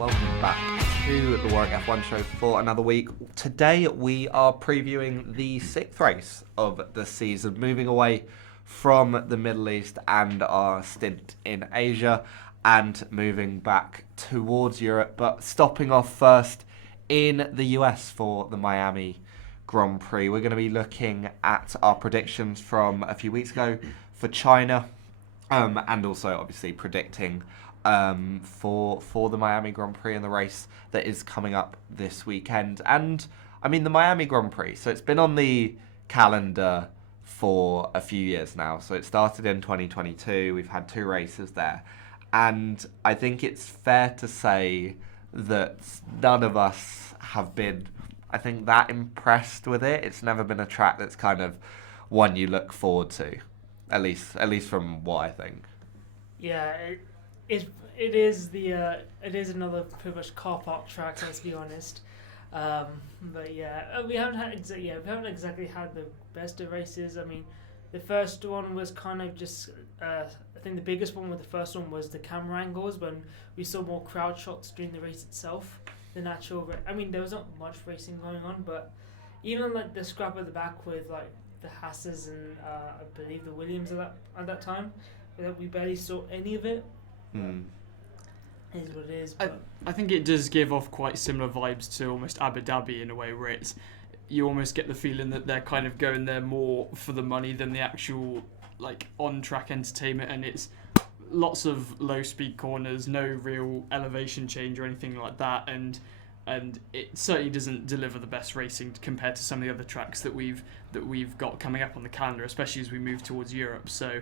welcome back to the Warwick F1 show for another week. Today we are previewing the 6th race of the season, moving away from the Middle East and our stint in Asia and moving back towards Europe, but stopping off first in the US for the Miami Grand Prix. We're going to be looking at our predictions from a few weeks ago for China, and also obviously predicting for the Miami Grand Prix and the race that is coming up this weekend. And I mean, the Miami Grand Prix, so it's been on the calendar for a few years now. So it started in 2022. We've had 2 races there. And I think it's fair to say that none of us have been, I think, that impressed with it. It's never been a track that's kind of one you look forward to, at least from what I think. Yeah, it is another pretty much car park track. Let's be honest. But yeah, we haven't exactly had the best of races. I mean, the first one was kind of just. I think the biggest one with the first one was the camera angles when we saw more crowd shots during the race itself. The natural. I mean, there was not much racing going on, but even like the scrap at the back with like the Hasses and I believe the Williams at that time, we barely saw any of it. Is what it is. I think it does give off quite similar vibes to almost Abu Dhabi in a way, where you almost get the feeling that they're kind of going there more for the money than the actual like on-track entertainment, and it's lots of low-speed corners, no real elevation change or anything like that, and it certainly doesn't deliver the best racing compared to some of the other tracks that we've got coming up on the calendar, especially as we move towards Europe. So.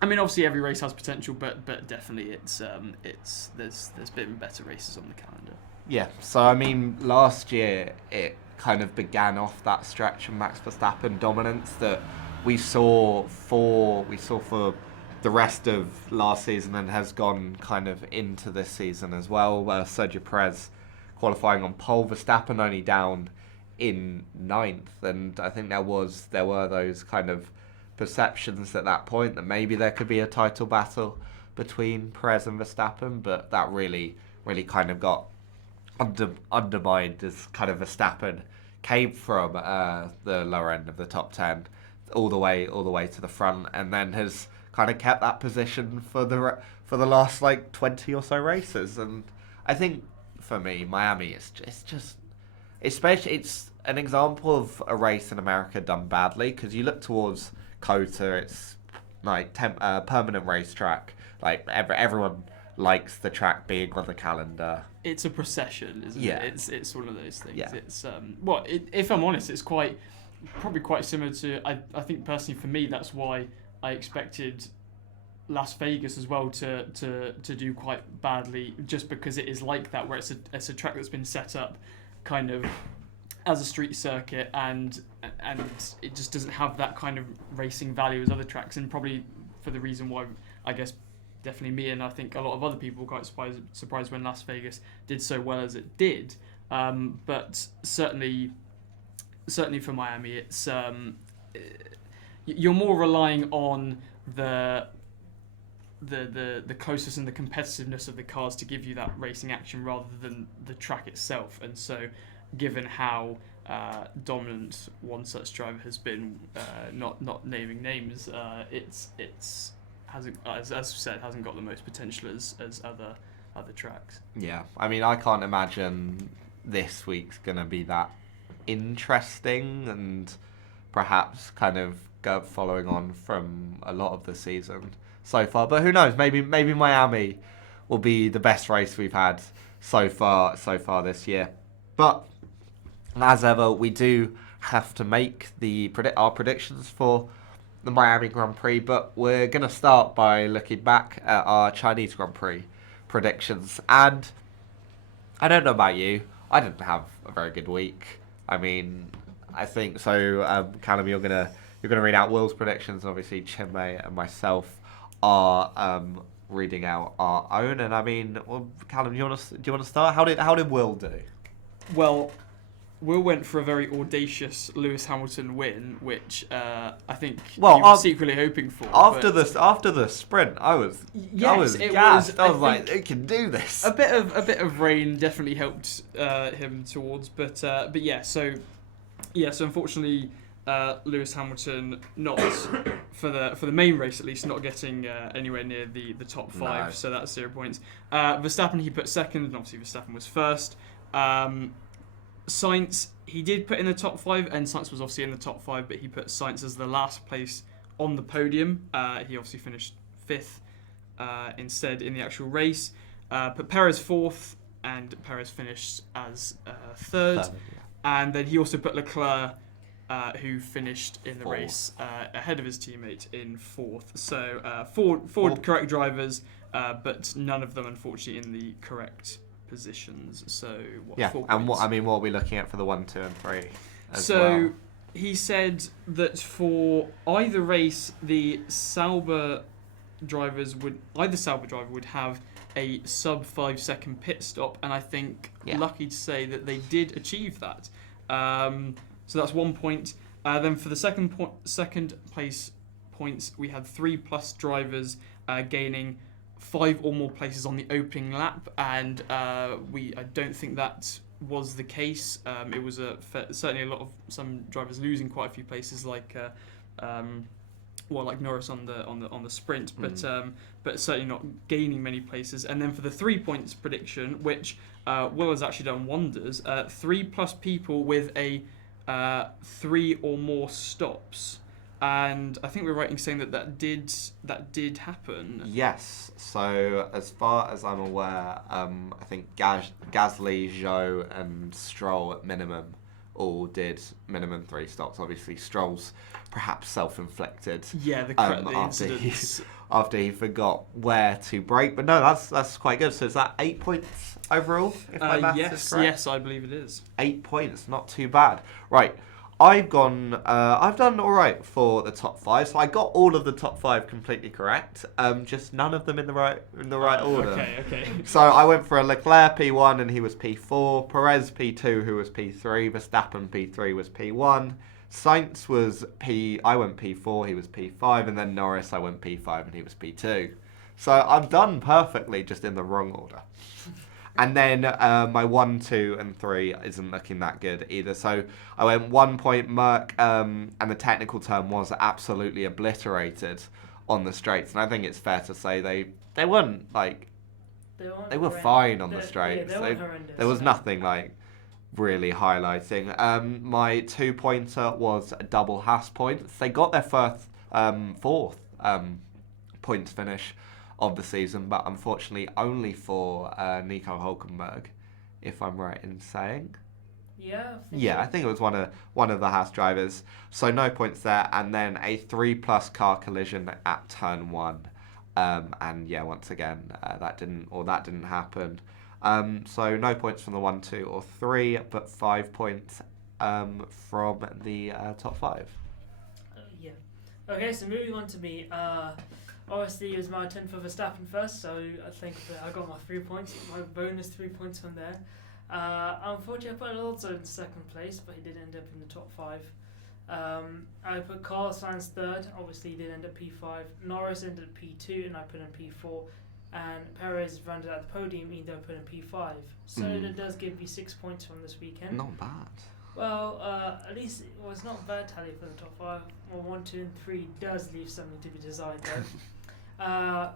I mean, obviously every race has potential, but definitely there's been better races on the calendar. Yeah, so I mean, last year it kind of began off that stretch of Max Verstappen dominance that we saw for the rest of last season and has gone kind of into this season as well. Sergio Perez qualifying on pole, Verstappen only down in 9th, and I think there were those kind of perceptions at that point that maybe there could be a title battle between Perez and Verstappen, but that really kind of got undermined as kind of Verstappen came from the lower end of the top 10 all the way to the front, and then has kind of kept that position for the last like 20 or so races. And I think for me, Miami it's just especially it's an example of a race in America done badly, because you look towards COTA, it's like permanent racetrack. Like everyone likes the track being on the calendar. It's a procession, isn't it? It's one of those things. Yeah. It's if I'm honest, it's probably quite similar to. I think personally for me, that's why I expected Las Vegas as well to do quite badly, just because it is like that, where it's a track that's been set up kind of as a street circuit, and it just doesn't have that kind of racing value as other tracks, and probably for the reason why I guess definitely me and I think a lot of other people were quite surprised when Las Vegas did so well as it did. But certainly for Miami, it's you're more relying on the closeness and the competitiveness of the cars to give you that racing action rather than the track itself, and so. Given how dominant one such driver has been, not naming names, it's hasn't, as we said, hasn't got the most potential as other tracks. Yeah, I mean, I can't imagine this week's gonna be that interesting, and perhaps kind of following on from a lot of the season so far. But who knows? Maybe Miami will be the best race we've had so far this year. But as ever, we do have to make our predictions for the Miami Grand Prix, but we're going to start by looking back at our Chinese Grand Prix predictions. And I don't know about you, I didn't have a very good week. I mean, I think so. Callum, you're gonna read out Will's predictions. Obviously, Chinmay and myself are reading out our own. And I mean, well, Callum, do you want to start? How did Will do? Well, Will went for a very audacious Lewis Hamilton win, which I think Well, he was secretly hoping for. After the sprint, I was gassed. I was like, they can do this. A bit of rain definitely helped him towards, but unfortunately, Lewis Hamilton not for the main race at least not getting anywhere near the top 5, No. so that's 0 points. Verstappen he put second, and obviously Verstappen was first. Sainz, he did put in the top 5, and Sainz was obviously in the top 5, but he put Sainz as the last place on the podium. He obviously finished 5th instead in the actual race. Put Perez 4th, and Perez finished as 3rd. And then he also put Leclerc, who finished in the race ahead of his teammate in 4th. So four correct drivers, but none of them unfortunately in the correct positions. So yeah, 4 and points. what are we looking at for the 1, 2, and 3? So he said that for either race, the Sauber driver would have a sub 5 second pit stop, and I think lucky to say that they did achieve that. So that's 1 point. Then for the second place points, we had 3+ drivers gaining 5 or more places on the opening lap, and I don't think that was the case. It was certainly a lot of some drivers losing quite a few places, like Norris on the sprint, but certainly not gaining many places. And then for the 3 points prediction, which Will has actually done wonders, 3+ people with a 3 or more stops. And I think we're right in saying that did happen. Yes. So as far as I'm aware, I think Gasly, Zhou, and Stroll at minimum all did minimum 3 stops. Obviously, Stroll's perhaps self-inflicted. Yeah, the incidents. After he forgot where to brake. But no, that's quite good. So is that 8 points overall? If my maths is correct? Yes, I believe it is. 8 points, not too bad. Right. I've done all right for the top 5, so I got all of the top 5 completely correct. Just none of them in the right order. Okay. So I went for a Leclerc P1 and he was P4, Perez P2 who was P3, Verstappen P3 was P1, Sainz was I went P4, he was P5, and then Norris I went P5 and he was P2. So I've done perfectly, just in the wrong order. And then my 1, 2, and 3 isn't looking that good either. So I went 1 point Merc, and the technical term was absolutely obliterated on the straights. And I think it's fair to say they weren't like they were fine on the straights. There was nothing like really highlighting. My 2 pointer was a double Haas points. They got their fourth points finish of the season, but unfortunately only for Nico Hülkenberg, if I'm right in saying. I think it was one of the Haas drivers. So no points there, and then a 3+ car collision at turn 1, and once again that didn't happen. So no points from the 1, 2, or 3, but 5 points from the top 5. Okay, so moving on to me. Obviously, it was my turn for Verstappen first, so I think that I got my 3 points, my bonus 3 points from there. Unfortunately, I put Alonso in second place, but he did end up in the top 5. I put Carlos Sainz third, obviously he did end up P5. Norris ended at P2, and I put in P4. And Perez rounded out the podium, even though I put in P5. So that does give me 6 points from this weekend. Not bad. Well, at least it was not bad tally for the top 5. Well, 1, 2, and 3 does leave something to be desired though. I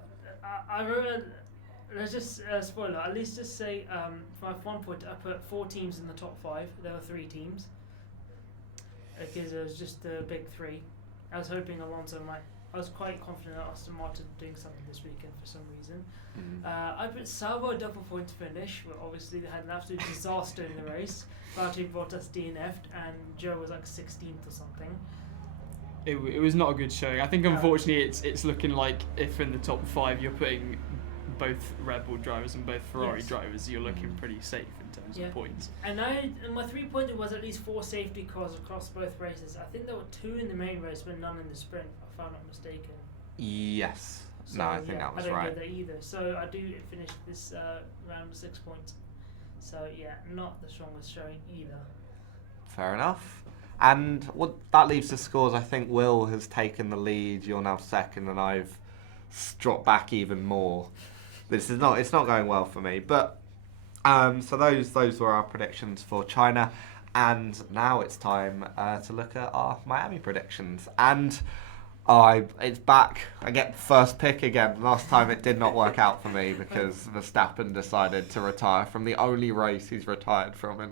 wrote, let's just spoiler, at least just say for my 1 point, I put 4 teams in the top 5. There were 3 teams. Because it was just the big 3. I was hoping Alonso I was quite confident that Aston Martin doing something this weekend for some reason. I put Sauber double point finish, but obviously they had an absolute disaster in the race. Valtteri Bottas DNF'd and Joe was like 16th or something. It was not a good showing. I think unfortunately it's looking like if in the top 5 you're putting both Red Bull drivers and both Ferrari drivers, you're looking pretty safe in terms of points. And my 3 pointer was at least 4 safety cars across both races. I think there were 2 in the main race, but none in the sprint, if I'm not mistaken. Yes. So, no, I think that was right. I don't get that either. So I do finish this round with 6 points. So not the strongest showing either. Fair enough. And what that leaves the scores. I think Will has taken the lead. You're now second, and I've dropped back even more. It's not going well for me. But so those were our predictions for China, and now it's time to look at our Miami predictions. And it's back. I get first pick again. Last time it did not work out for me because Verstappen decided to retire from the only race he's retired from in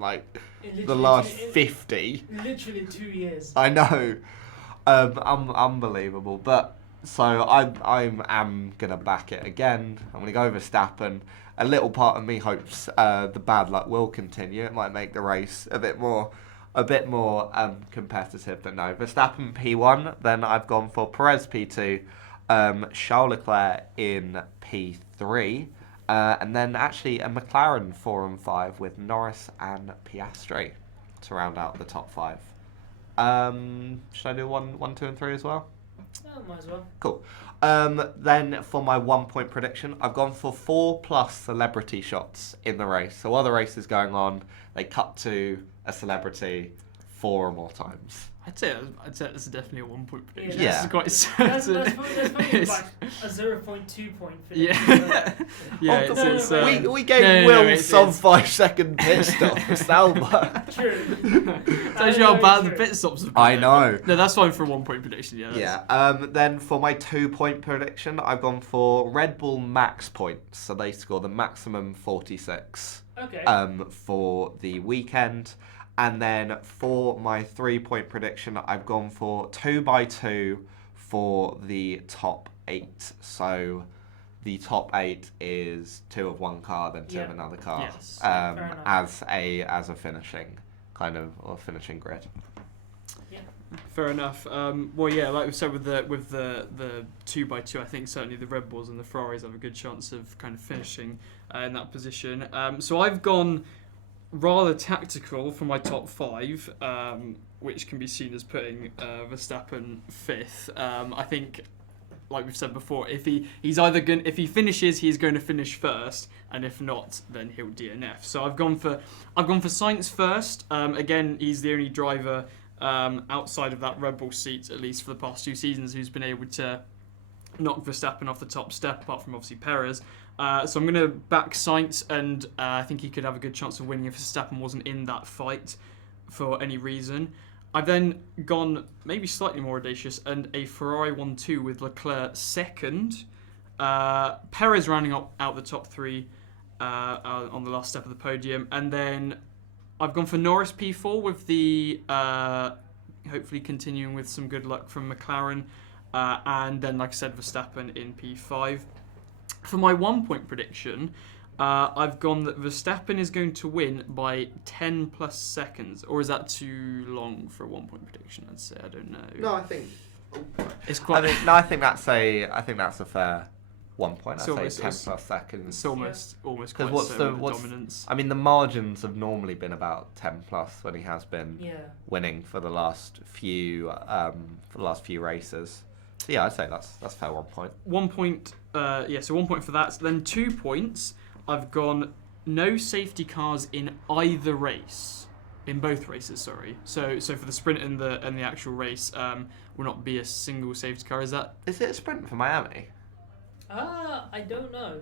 the last 50. Literally 2 years. I know. Unbelievable. But so I am gonna back it again. I'm gonna go Verstappen. A little part of me hopes the bad luck will continue. It might make the race a bit more competitive. But no, Verstappen P1. Then I've gone for Perez P2, Charles Leclerc in P3, and then actually a McLaren 4 and 5 with Norris and Piastri to round out the top 5. Should I do 1, 2, and 3 as well? Oh, might as well. Cool. Then for my 1 point prediction, I've gone for 4+ celebrity shots in the race. So while the race is going on, they cut to a celebrity 4 or more times. I'd say that's definitely a 1 point prediction. Yeah. That's quite That's certain. probably like a 0.2 point for Yeah. Yeah, We gave Will it's- some it's- 5-second pit stop for Salma. True. It's actually how bad the pit stops have been. I know. No, that's fine for a 1 point prediction. Yeah. Yeah. Then for my 2 point prediction, I've gone for Red Bull max points. So they score the maximum 46 Okay. for the weekend. And then for my 3 point prediction, I've gone for 2x2 for the top 8. So the top 8 is 2 of one car, then 2 of another car, Yes. Fair as a finishing kind of or finishing grid. Fair enough. Well, yeah, like we said with the 2x2, I think certainly the Red Bulls and the Ferraris have a good chance of kind of finishing in that position. So I've gone rather tactical for my top 5, which can be seen as putting Verstappen 5th. I think, like we've said before, if he finishes, he's going to finish first, and if not, then he'll DNF. So I've gone for Sainz first. Again, he's the only driver outside of that Red Bull seat, at least for the past 2 seasons, who's been able to knock Verstappen off the top step, apart from obviously Perez. So I'm going to back Sainz, and I think he could have a good chance of winning if Verstappen wasn't in that fight for any reason. I've then gone maybe slightly more audacious and a Ferrari 1-2 with Leclerc second. Perez rounding out the top 3 on the last step of the podium. And then I've gone for Norris P4 with the hopefully continuing with some good luck from McLaren. And then, like I said, Verstappen in P5. For my 1 point prediction, I've gone that Verstappen is going to win by 10 plus seconds. Or is that too long for a 1 point prediction? I'd say, I don't know. No, I think It's quite. I think that's a fair 1 point. I'd say almost- 10 plus seconds. It's almost quite what's so the- with what's- dominance. I mean, the margins have normally been about 10 plus when he has been winning for the last few races. So yeah, I'd say that's fair 1 point. 1 point. So 1 point for that. So then 2 points. I've gone no safety cars in either race. In both races, sorry. So for the sprint and the actual race, will not be a single safety car. Is it a sprint for Miami? I don't know.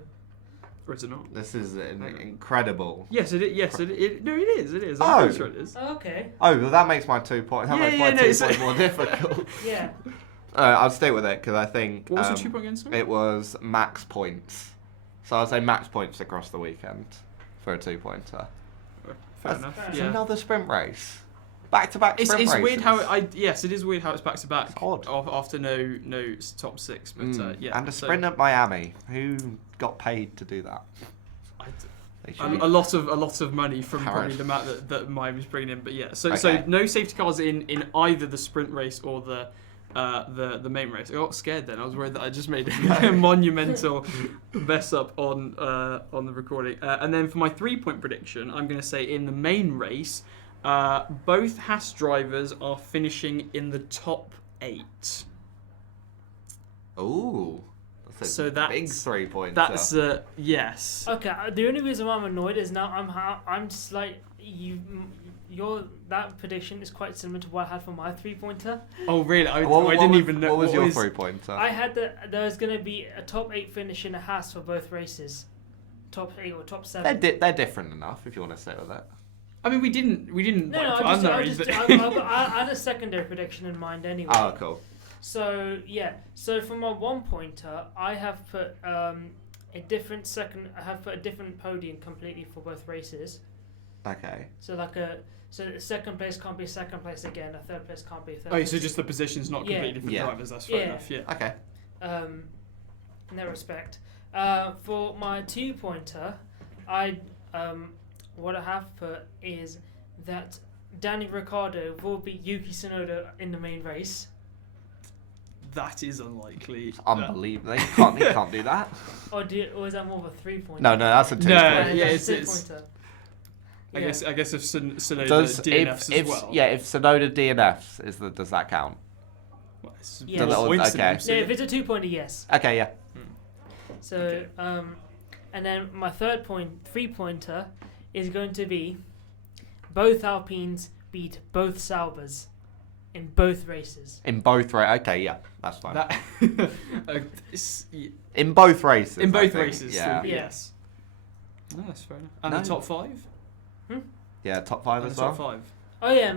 or is it not? This is incredible. Yes, it is. Yes, it is. No, it is. It is. I'm Oh. pretty sure it is. Oh, okay. Oh, well, that makes my 2 points. That Yeah, makes my yeah, no, 2 so- points more difficult. Yeah. I'll stay with it because I think What was your 2 point again, sorry? it was max points. So I'll say max points across the weekend for a 2 pointer. Fair enough. fair It's Yeah. another sprint race. Back to back It's sprint races. weird how yes, it is weird how it's back to back. It's odd. After no top 6, but yeah. And a so- sprint at Miami. Who got paid to do that? They should. A lot of money from probably Apparent. the amount that Miami's bringing in, but yeah. So Okay. no safety cars in either the sprint race or the main race. I got scared then. I was worried that I just made a monumental mess up on the recording. And then for my 3 point prediction, I'm going to say in the main race, both Haas drivers are finishing in the top 8. Ooh. So big that's 3 points. That's yes. Okay. The only reason why I'm annoyed is now I'm just like you. that prediction is quite similar to what I had for my 3-pointer. Oh really? I What didn't was- even know. What was your is- 3-pointer? I had that there was going to be a top 8 finish in a Haas for both races. Top 8 or top 7. They're different enough if you want to say with it. I mean, we didn't. No, like, no, put I under just, either. I had a secondary prediction in mind anyway. Oh, cool. So yeah, so for my 1-pointer, I have put a different podium completely for both races. Okay. So the second place can't be second place again. A third place can't be a third. Oh, place. so just the position's not completely different Yeah. drivers. That's fair Yeah. enough. Yeah. Okay. In that respect. For my 2-pointer, what I have put is that Danny Ricciardo will beat Yuki Tsunoda in the main race. That is unlikely. It's unbelievable. He can't do that. Or is that more of a 3-pointer? No, that's a 2. No, Yeah, yeah, that's a it's- 2-pointer. I guess if Sonoda Does DNFs if as well. if Sonoda DNFs does that count? Well, it's Yeah. more points than Okay. him, so Yeah, if it's a 2-pointer, yes. Okay, yeah. So, Okay. and then my 3-pointer is going to be both Alpines beat both Saubers in both races. In both races. Okay, yeah, that's fine. that, yeah, In both races. in I both think, races. Yeah. So, Yeah. yes. No, that's fair enough. And No. the top 5. Yeah, top 5 And as the well. top 5. Oh yeah,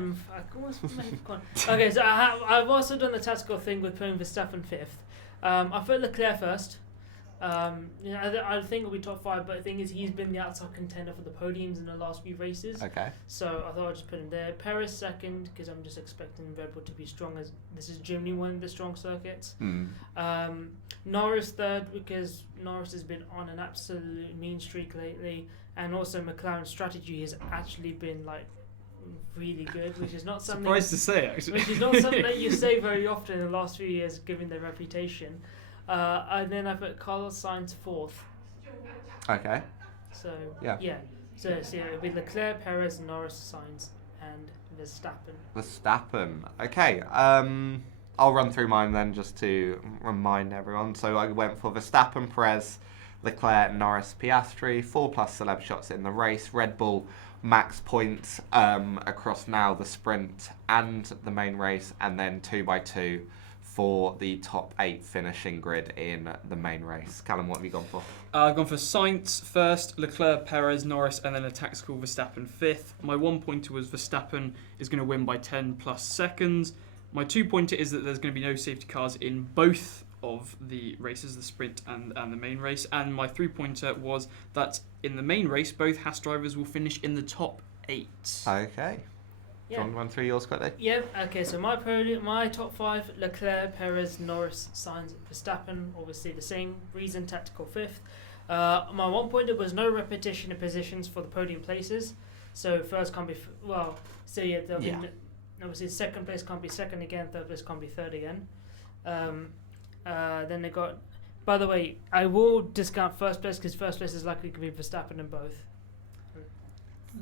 okay. So I've also done the tactical thing with putting Verstappen 5th. I put Leclerc first. I think it'll be top 5, but the thing is, he's been the outside contender for the podiums in the last few races. Okay. So I thought I'd just put him there. Perez 2nd, because I'm just expecting Red Bull to be strong, as this is Germany, one of the strong circuits. Norris 3rd, because Norris has been on an absolute mean streak lately, and also McLaren's strategy has actually been like really good, which is not something. Surprised to say, actually. Which is not something that you say very often in the last few years, given their reputation. And then I put Carlos Sainz 4th. Okay. So Yeah. So it'll be Leclerc, Perez, Norris, Sainz, and Verstappen. Verstappen. Okay. I'll run through mine then just to remind everyone. So I went for Verstappen, Perez, Leclerc, Norris, Piastri, 4+ celeb shots in the race. Red Bull max points across now the sprint and the main race, and then 2x2 for the top 8 finishing grid in the main race. Callum, what have you gone for? I've gone for Sainz first, Leclerc, Perez, Norris, and then a tactical Verstappen 5th. My 1-pointer was Verstappen is going to win by 10+ seconds. My 2-pointer is that there's going to be no safety cars in both of the races, the sprint and the main race. And my 3-pointer was that in the main race, both Haas drivers will finish in the top 8. Okay. Do you want to run through yours quickly? Yeah. Okay. So my top 5: Leclerc, Perez, Norris, Sainz, Verstappen. Obviously the same reason. Tactical 5th. My 1-pointer was no repetition of positions for the podium places. So first can't be there'll be obviously second place can't be second again. Third place can't be third again. Then they got. By the way, I will discount first place because first place is likely to be Verstappen in both.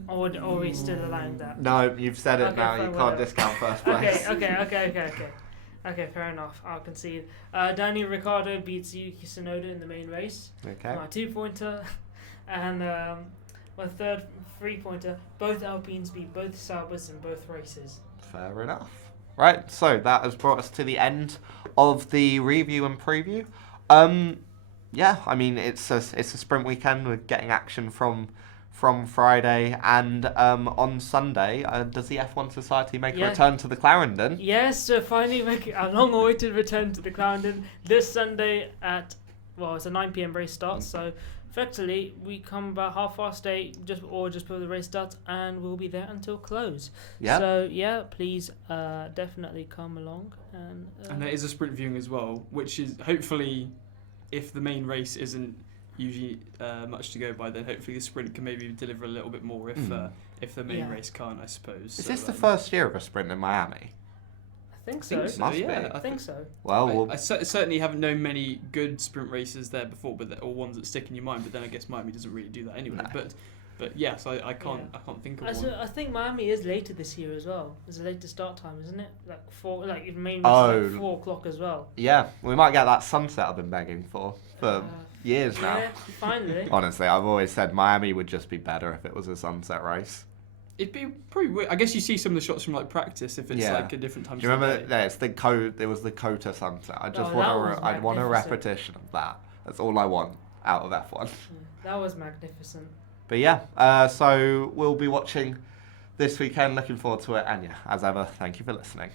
Or are we still allowing that? No, you've said it Okay, now. fine, You can't whatever. discount first place. Okay, fair enough. I'll concede. Danny Ricciardo beats Yuki Tsunoda in the main race. Okay. My 2-pointer. And my 3-pointer. Both Alpines beat both Saubers in both races. Fair enough. Right, so that has brought us to the end of the review and preview. Yeah, I mean it's a sprint weekend. We're getting action from Friday, and on Sunday, does the F1 Society make a return to the Clarendon? Yes, so finally making a long-awaited return to the Clarendon this Sunday at it's a 9 p.m. race start. So effectively, we come about 8:30, just before the race starts, and we'll be there until close. Yeah. So yeah, please definitely come along and And there is a sprint viewing as well, which is hopefully, if the main race isn't usually much to go by, then hopefully the sprint can maybe deliver a little bit more if the main race can't, I suppose. Is this the first year of a sprint in Miami? I think so. Must be. yeah. I think so. Well, I certainly haven't known many good sprint races there before, or ones that stick in your mind. But then I guess Miami doesn't really do that anyway. No. But yes, I can't think of one. I think Miami is later this year as well. There's a later start time, isn't it? Like 4, like it mainly like 4 o'clock as well. yeah, we might get that sunset I've been begging for years now. Yeah, finally. Honestly, I've always said Miami would just be better if it was a sunset race. It'd be pretty weird. I guess you see some of the shots from like practice if it's like a different time. Do you remember? Yeah, it's the It was the Kota sunset. I just I want a repetition of that. That's all I want out of F1. That was magnificent. But yeah, so we'll be watching this weekend. Looking forward to it. And yeah, as ever, thank you for listening.